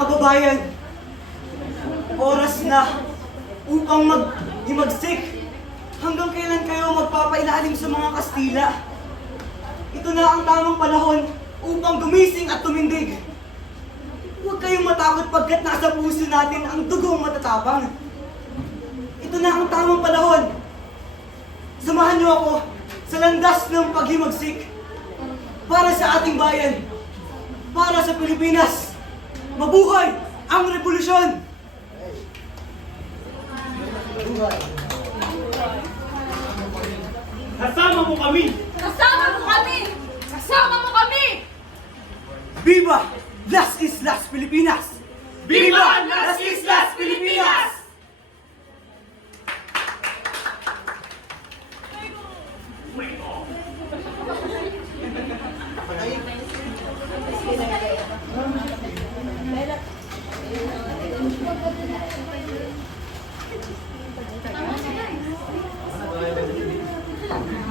kababayan, oras na upang maghimagsik. Hanggang kailan kayo magpapailalim sa mga Kastila? Ito na ang tamang panahon upang gumising at tumindig. Huwag kayong matakot pagkat nasa puso natin ang dugong matatapang. Ito na ang tamang panahon. Samahan niyo ako sa landas ng paghimagsik para sa ating bayan, para sa Pilipinas. Mabuhay ang revolusyon! Kasama mo kami! Kasama mo kami! Kasama mo kami! Viva las Islas Pilipinas! Viva las Islas Pilipinas!